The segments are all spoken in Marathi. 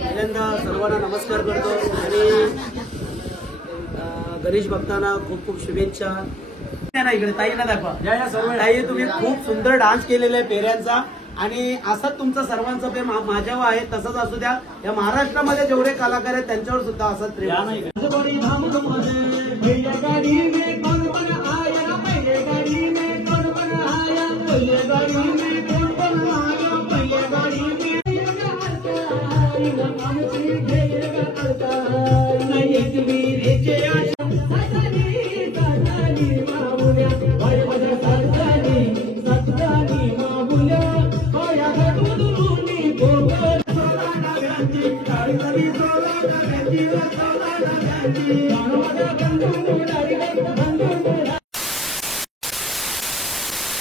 पहिल्यांदा सर्वांना नमस्कार करतो आणि गणेश भक्तांना खूप खूप शुभेच्छा. इकडे ताईंना दाखवा. या सर्व ताई, तुम्ही खूप सुंदर डान्स केलेला आहे पेऱ्यांचा आणि असाच तुमचा सर्वांचा प्रेम माझ्यावर आहे, तसंच असू द्या. या महाराष्ट्रामध्ये जेवढे कलाकार आहेत त्यांच्यावर सुद्धा असाच प्रेम.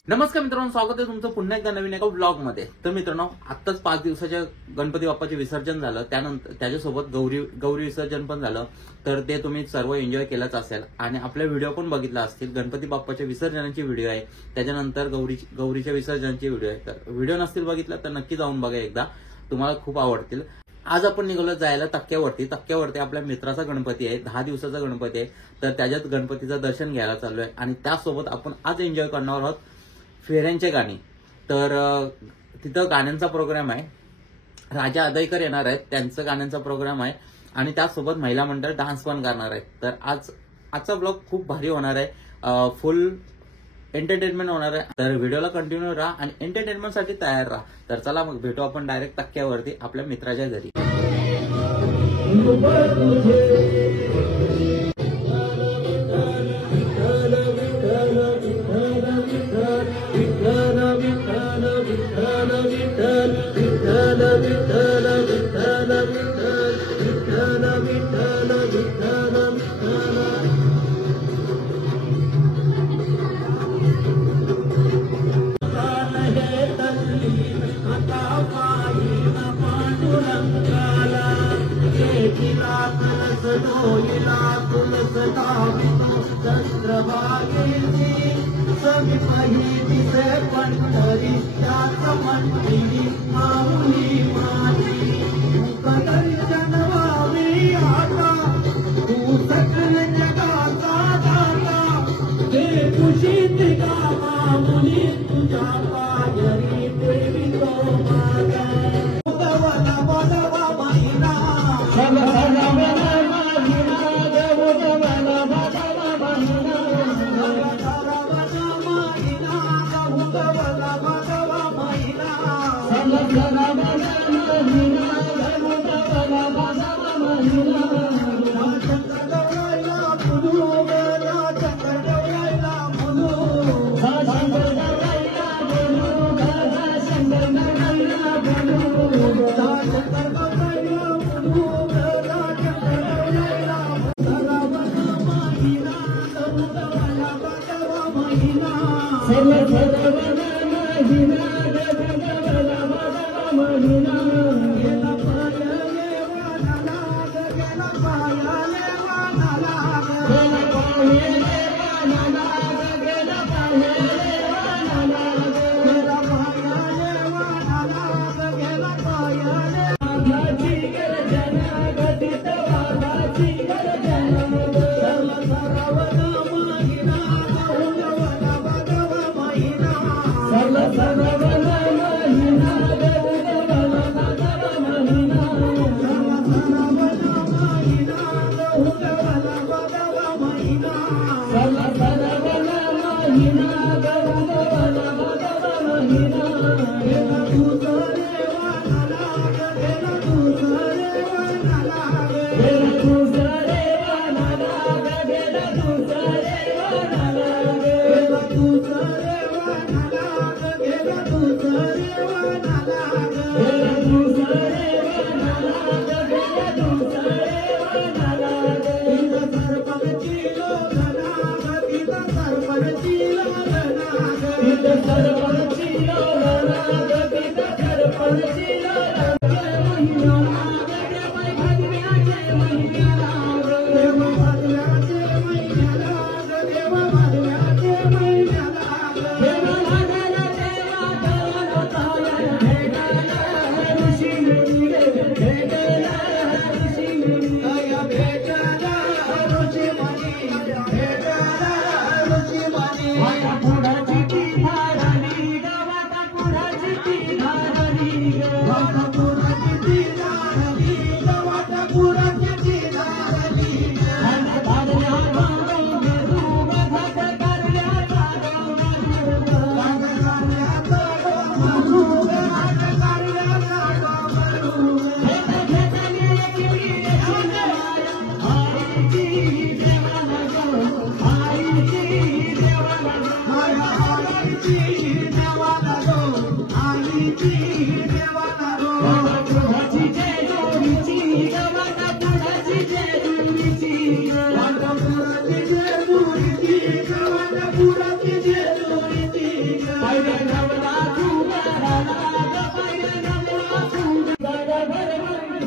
नमस्कार मित्रांनो, स्वागत आहे तुमचं पुन्हा एकदा नवीन एका ब्लॉग मध्ये. तर मित्रांनो, आत्ताच 5 दिवसाच्या गणपती बाप्पाचे विसर्जन झालं, त्यानंतर त्याच्यासोबत गौरी विसर्जन पण झालं. तर ते तुम्ही सर्व एन्जॉय केलंच असेल आणि आपले व्हिडिओ पण बघितला असतील. गणपती बाप्पाच्या विसर्जनाची व्हिडिओ आहे, त्याच्यानंतर गौरीच्या विसर्जनाची व्हिडिओ आहे. तर व्हिडिओ नसतील बघितला तर नक्की जाऊन बघा एकदा, तुम्हाला खूप आवडतील. आज आपण निघालो जायला तक्क्यावरती आपल्या मित्राचा गणपती आहे, 10 दिवसाचा गणपती आहे. तर त्याच्यात गणपतीचं दर्शन घ्यायला चालू आहे आणि त्यासोबत आपण आज एन्जॉय करणार आहोत फेऱ्यांचे गाणी. तर तिथं गाण्यांचा प्रोग्राम आहे, राजा अदयकर येणार आहेत, त्यांचं गाण्यांचा प्रोग्राम आहे आणि त्यासोबत महिला मंडळ डान्स पण करणार आहेत. तर आजचा ब्लॉग खूप भारी होणार आहे, फुल एंटरटेनमेंट होणार आहे. तर व्हिडिओला कंटिन्यू राहा आणि एंटरटेनमेंटसाठी तयार राहा. तर चला मग भेटू आपण डायरेक्ट तक्क्यावरती आपल्या मित्राच्या घरी. Bye.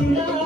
Bye.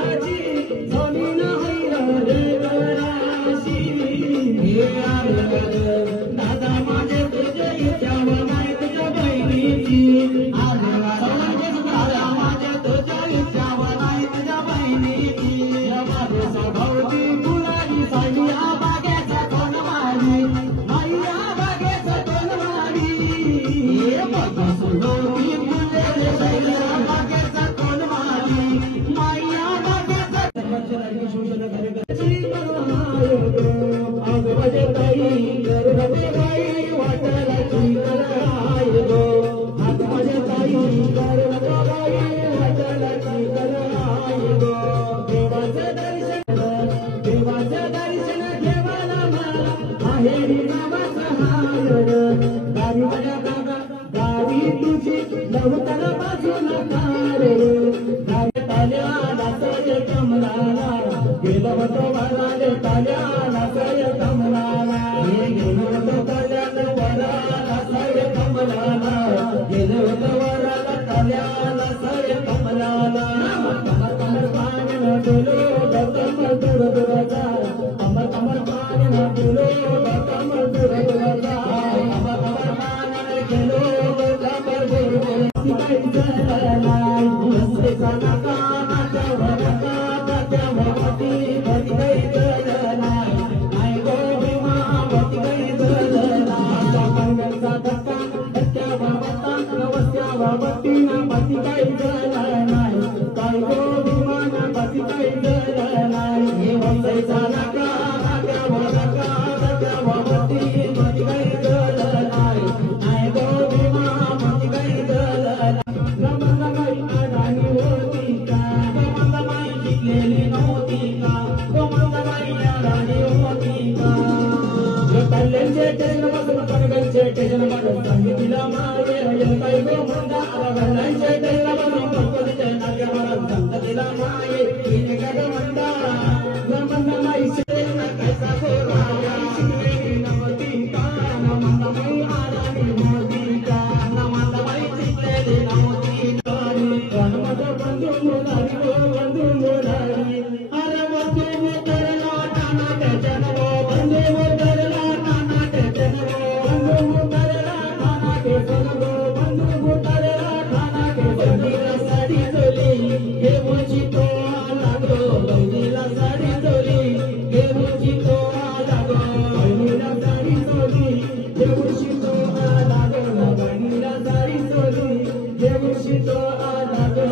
देवाची जमीन हैराशी हे आलं दादा माझे तुझे इच्छावर नाही तुझ्या बहिणीची दादा माझे तुझ्या इच्छावर नाही तुझ्या बहिणीची माझे सभोवती फुलाची साडी हा बागेचा कोण मारी आई हा बागेचा कोण मारी हे बघा सभोवती फुलेले साडी हा बागेचा कोण मारी माया बागेचा शोषण कार्यकर्त्याची आज माझे ताई गर्भवती बाई वाटलाची कराय गो आज माझे ताई गर्भवती बाई वाटलाची कराय गो देवाचं दर्शन देवाला मला आहेरी नावाचा हार गावी माझ्या बाबा गावी तुझी लवकर बाजू नकार गावी ताल्या नाचय कमलाला गेलो होतो बाजारे ताल्या नाचय कमलाला हे गेलो होतो ताल्याला वरा नाचय कमलाला गेलो होतो वराला ताल्या नाचय कमलाला कमर कमर पान डोलो कमर दूर दूर जा कमर कमर पान डोलो कमर दूर दूर जा कमर कमर पान गेलो कमर दूर दूर काही जलाई रस्तेचा नाका नाका वरका तात्या भगवती भती काही जलाई आई गो भीमा भती काही जलाई पांगलचा धक्का धक्क्या बाबता नवस्या बाबती ना भती काही जलाई काय गो भीमा ना भती काही जलाई हे वंशाचा नाका नाका वरका तात्या भगवती भती काही जलाई आई गो भीमा भती काही जलाई रमणबाई अडाणी होती का रमणबाई शिकलेली नव्हती का रमणबाई अडाणी होती का कल्याणचे टेशन बसून पडगलचे टेशन बसून सांगितलं मागे हयल काही गो म्हणता कल्याणचे टेशन बसून पडगलचे नाट्य म्हणून सांगितलं मागे तिने काय म्हणता रमणबाई शिकलेली कैसा गोरा शिकलेली नव्हती का रमणबाई अडाणी होती का रमणबाई शिकलेली नव्हती गणपत बंधू मुलारी गो बंधू मुलारी अरे बंधू मुतरला नाना टेचन गो बंधू मुतरला नाना टेचन गो बंधू मुतरला नाना टेचन गो बंधू मुतरला नाना टेचन गो साडी चोली हे मुची तो आला गो बहिणीला साडी चोली हे मुची तो आला गो बहिणीला साडी चोली हे मुची तो आला गो बहिणीला साडी चोली हे मुची तो आला गो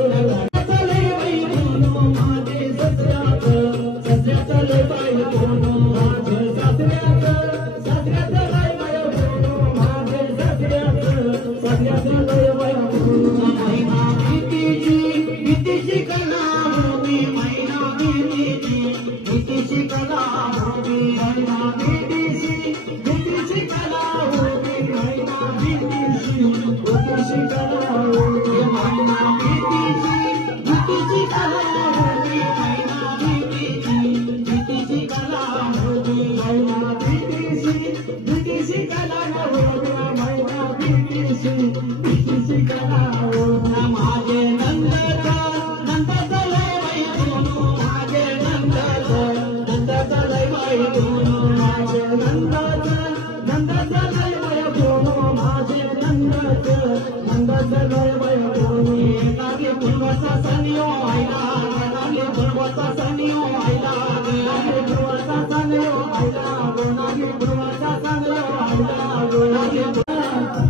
माझे नंदचा नंदचा लय बाई दोनो माझे नंदचा लय बाई दोनो माझे नंदचा लय बाई दोनो माझे नंदचा लय बाई दोनो नागे पूर्वचा सनियो आईला नागे पूर्वचा सनियो आईला नागे पूर्वचा सनियो आईला नागे पूर्वचा सनियो आईला नागे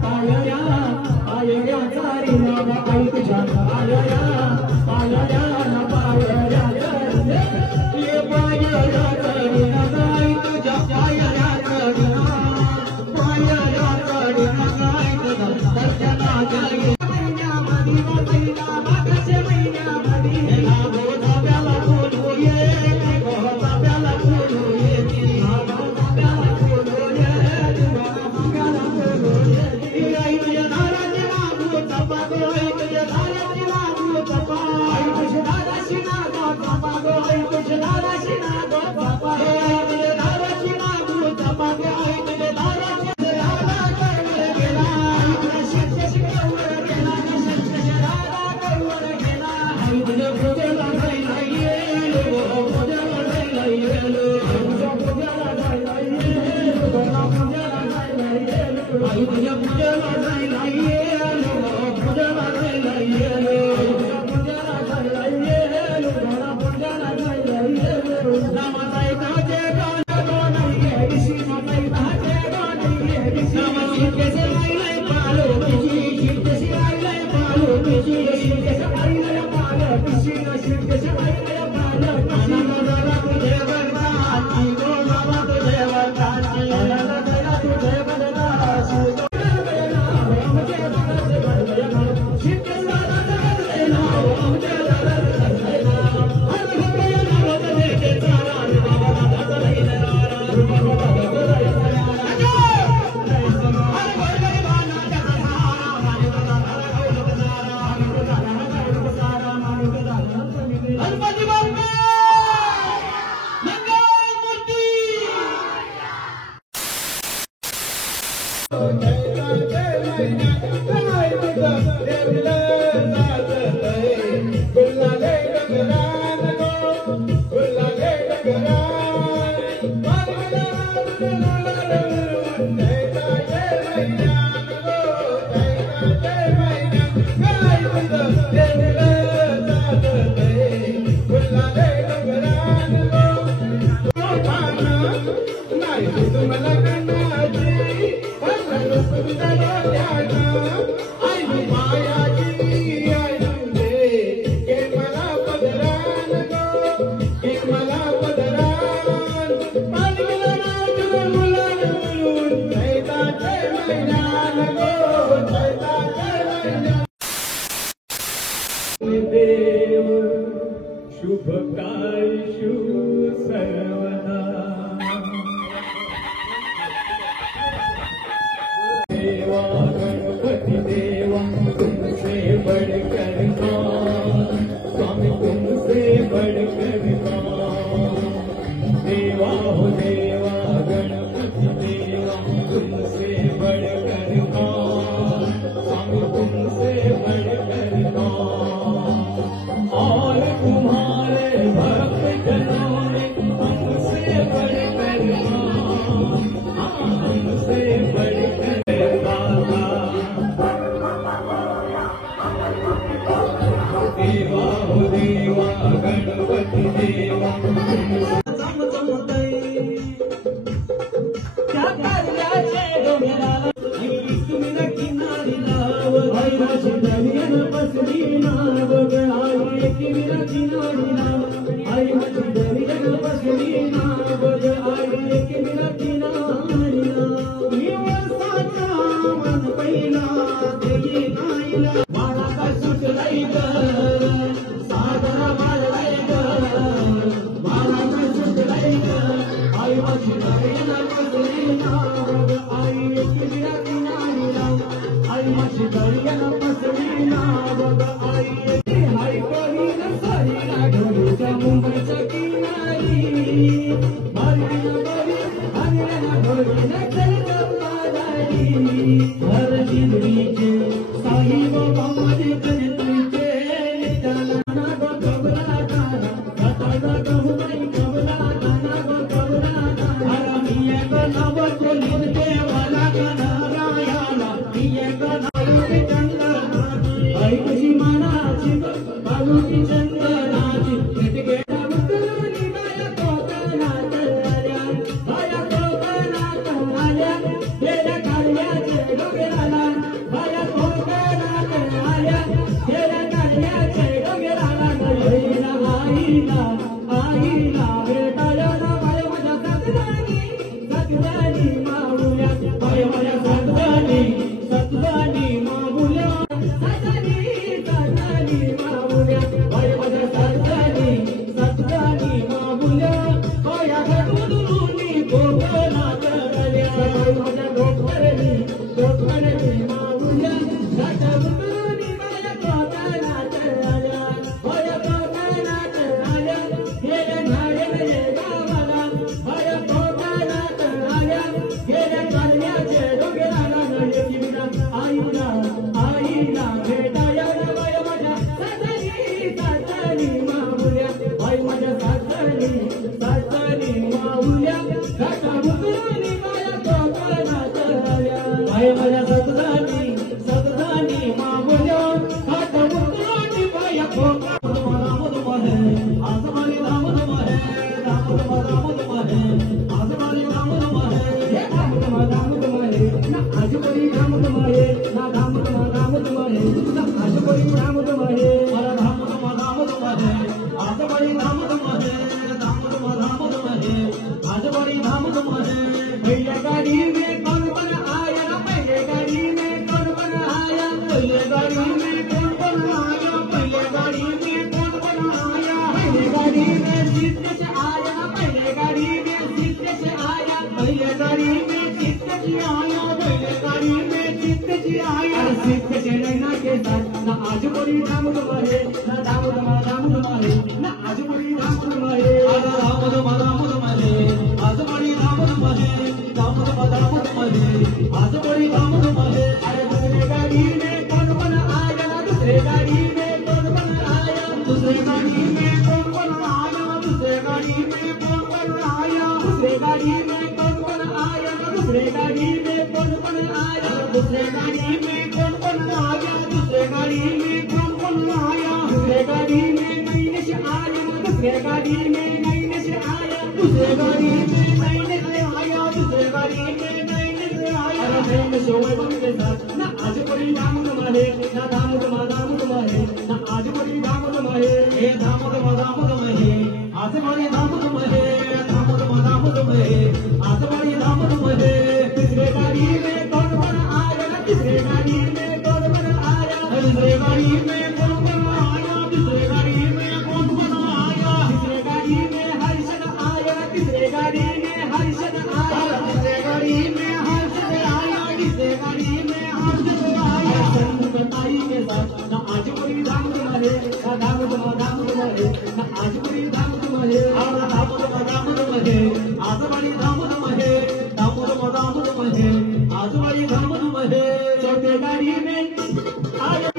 पाया पाया चारी नावा आई तुझ्या पाया पाया ना पाया ये पाया चारी नावा आई तुझ्या पाया चारी पाया चारी नावा आई तुझ्या दर्शना जाई महिन्यामध्ये महिना मागचे महिन्यामध्ये लागो धाब्याला बोलू ये गो धाब्याला बोलू ये धाब्याला बोलू ये धाब्याला बोलू ये आई तुझ्या दाराची मागू चपा गो आई तुझ्या दाराची मागू चपा आई तुझ्या दाराची नागो चपा गो आई तुझ्या दाराची नागो चपा आई तुझ्या दाराची नागू चपा गो आई तुझ्या दाराची राधा कवर गेला आई तुझ्या शेतशी कवर गेला शेतशी राधा कवर गेला आई तुझ्या पूजेला खायला ये Bye. बळी धाम धुम हे धाम धुम धाम धुम हे आज बळी धाम धुम हे धाम धुम धाम धुम हे आज बळी धाम धुम हे पहले गाड़ी में कौन कौन आया पहले गाड़ी में कौन कौन आया पहले गाड़ी में कौन कौन आया पहले गाड़ी में कौन कौन आया पहले गाड़ी में सीधे से आया पहले गाड़ी में सीधे से आया पहले गाड़ी में सीधे से आया पहले गाड़ी में सीधे से आया सीधे से नैना के साथ ना आज बड़ी धाम धुम है ना धाम धुम है ना आज बड़ी धाम धुम है आज धाम धुम है आज बड़ी धाम धुम है धाम धुम है आज बड़ी धाम धुम है अरे दूसरे गाड़ी में कौन कौन आया दूसरे गाड़ी में कौन कौन आया दूसरे गाड़ी में कौन कौन आया दूसरे गाड़ी में कौन कौन आया दूसरे गाड़ी में कौन कौन आया दूसरे गाड़ी में कौन कौन आया दूसरे गाड़ी में कौन कौन आया दूसरे गाड़ी में कौन कौन आया दूसरे गाड़ी में नैने से आया दूसरे गाड़ी में नैने से आया दूसरे गाड़ी में नैने से आया दूसरे गाड़ी में नैने से आया अरे प्रेम से वैभव के साथ ना आज बड़ी धाम धुम है ना धाम धुम है ना आज बड़ी धाम धुम है हे धाम धुम है आज बड़ी धाम धुम है धाम धुम है आज बड़ी धाम धुम है तीसरे गाड़ी में कौन कौन आया तीसरे गाड़ी में कौन कौन आया तीसरे गाड़ी में कौन कौन आया तीसरे गाड़ी में कौन कौन आया तीसरे गाड़ी में हर्षद आया तीसरे गाड़ी में हर्षद आया तीसरे गाड़ी में हर्षद आया तीसरे गाड़ी में हर्षद आया संताई के साथ ना आज बड़ी धाम धुम है ना धाम धुम है ना आज बड़ी धाम धुम है और धाम धुम है आज बड़ी धाम धुम है धाम धुम है आज बड़ी धाम धुम है चौथे गाड़ी में आया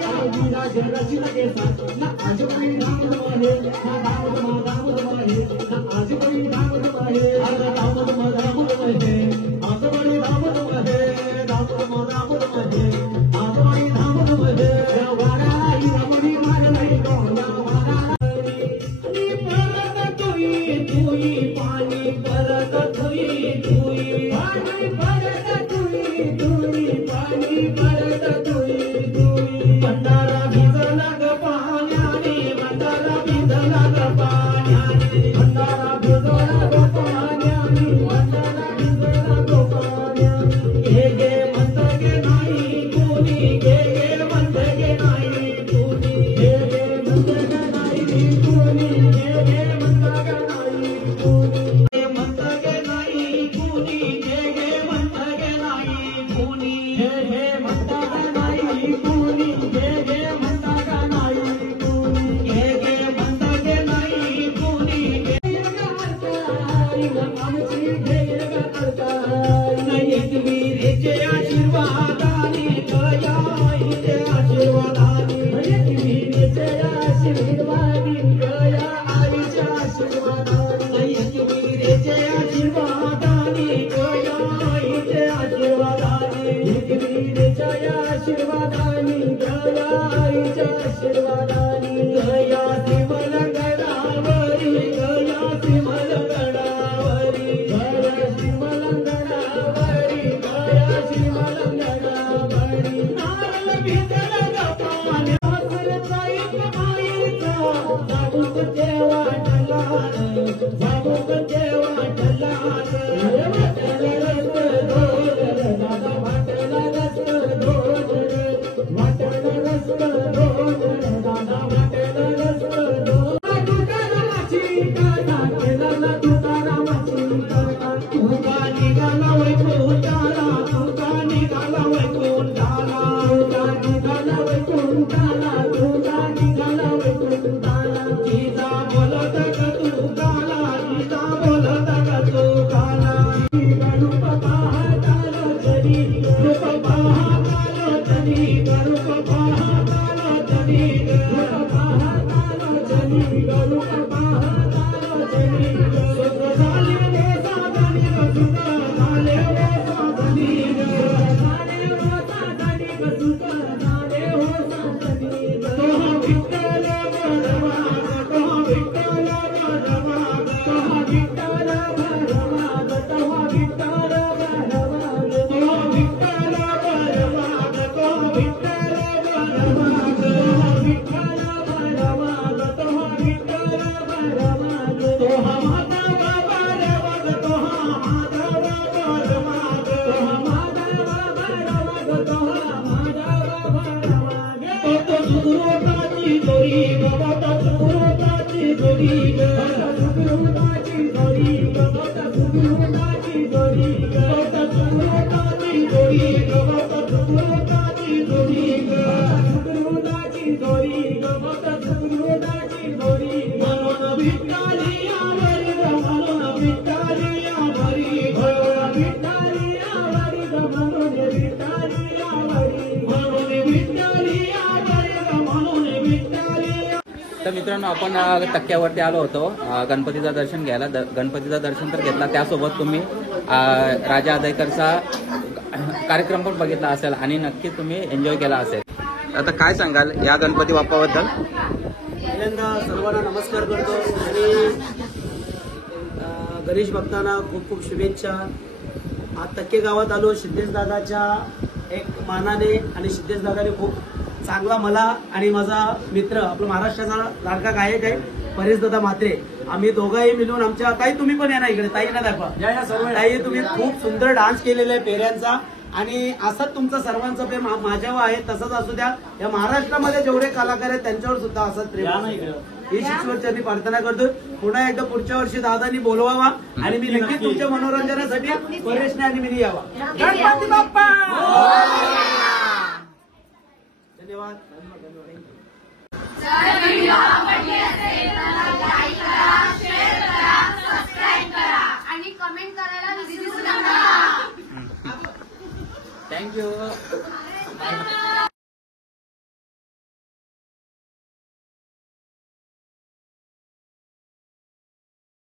रचित के साथ ना आज बड़ी धाम धुम है ना धाम धुम है ना आज बड़ी धाम धुम है और धाम धुम है आज बड़ी धाम धुम है धाम धुम है आज बड़ी धाम धुम है वारा रमणी मार नहीं कोना वारा नी परत तुई पानी परत तुई पानी परत तुई पानी परत तुई भंडारा भिजला ग पाण्याने भंडारा भिजला ग पाण्याने भंडारा भिजला ग पाण्याने भंडारा भिजला ग पाण्याने घे म्हणत गे नाही कोणी घे म्हणत गे नाही कोणी घे म्हणत गे नाही कोणी घे म्हणत गे नाही कोणी म्हणत गे नाही कोणी घे म्हणत गे नाही कोणी घे म्हणत गे नाही कोणी घे म्हणत गे नाही कोणी घे म्हणत गे नाही कोणी आमची घेर नाही एकवीरेचे आशीर्वादाने गया इथे आशीर्वादाने एकवीरेचे आशीर्वादी गया आईच्या आशीर्वादाने एकवीरेचे आशीर्वादाने गया इथे आशीर्वादाने एकवीरेच्या आशीर्वादाने गया आईच्या आशीर्वादाने गया सिमलंगणावरी गया सिमलंगणावरी गया सिमलंगणावरी गया सिमलंगणावरी नारळ भिजला ग पाण्याचा एक माईचा जाऊक देवा ढलान जाऊक देवा ढलान वाटला रस्त धोर दादा वाटला रस्त धोर वाटला रस्त धोर दादा वाटला रस्त धोर तुकारामाची गाथा केला तुकारामाची गाथा तुका निघाला वैकुंठाला तुका निघाला वैकुंठाला तुका निघाला वैकुंठाला तुका निघाला वैकुंठाला गीता बोलत ग तू गाला गीता बोलत ग तू गाला रूप पाहताल तरी रूप पाहताल तरी रूप पाहताल तरी रूप पाहताल तरी रूप पाहताल तरी सुख झाले रे साधनी ग सुख झाले रे साधनी ग झाले रे साधनी ग सुख झाले हो साधनी ग तो विठ्ठल भरवाग तो विठ्ठल भरवाग तो विठ्ठल भरवाग तो विठ्ठल भरवाग तो विठ्ठल भरवाग तो विठ्ठल भरवाग तर मित्रांनो आपण टक्क्यावरती आलो होतो गणपतीचं दर्शन घ्यायला. गणपतीचं दर्शन तर घेतला, त्यासोबत तुम्ही राजा आदायकरचा कार्यक्रम पण बघितला असेल आणि नक्की तुम्ही एन्जॉय केला असेल. आता काय सांगाल या गणपती बाप्पाबद्दल? पहिल्यांदा सर्वांना नमस्कार करतो आणि गणेश भक्तांना खूप खूप शुभेच्छा. आज टक्के गावात आलो सिद्धेश दादाच्या एक मानाने, आणि सिद्धेश दादाने खूप चांगला मला आणि माझा मित्र आपला महाराष्ट्राचा लाडका गायक आहे परेश दादा म्हात्रे, आम्ही दोघंही मिळून आमच्या ताई, तुम्ही पण या ना इकडे, ताईंना दाखवा. ताई तुम्ही खूप सुंदर डान्स केलेला आहे पेऱ्यांचा, आणि असंच तुमचं सर्वांचं प्रेम माझ्यावर आहे तसंच असू द्या. या महाराष्ट्रामध्ये जेवढे कलाकार आहेत त्यांच्यावर सुद्धा असंच प्रेम ही ईश्वरचरणी प्रार्थना करतो. पुन्हा एकदा पुढच्या वर्षी दादांनी बोलवावा आणि मी नक्कीच तुमच्या मनोरंजनासाठी परेशने आणि मी यावा. गणपती बाप्पा धन्यवाद. जर व्हिडिओ आवडली असेल तर लाईक करा, शेअर करा, सबस्क्राईब करा आणि कमेंट करायला विसरू नका. थँक्यू.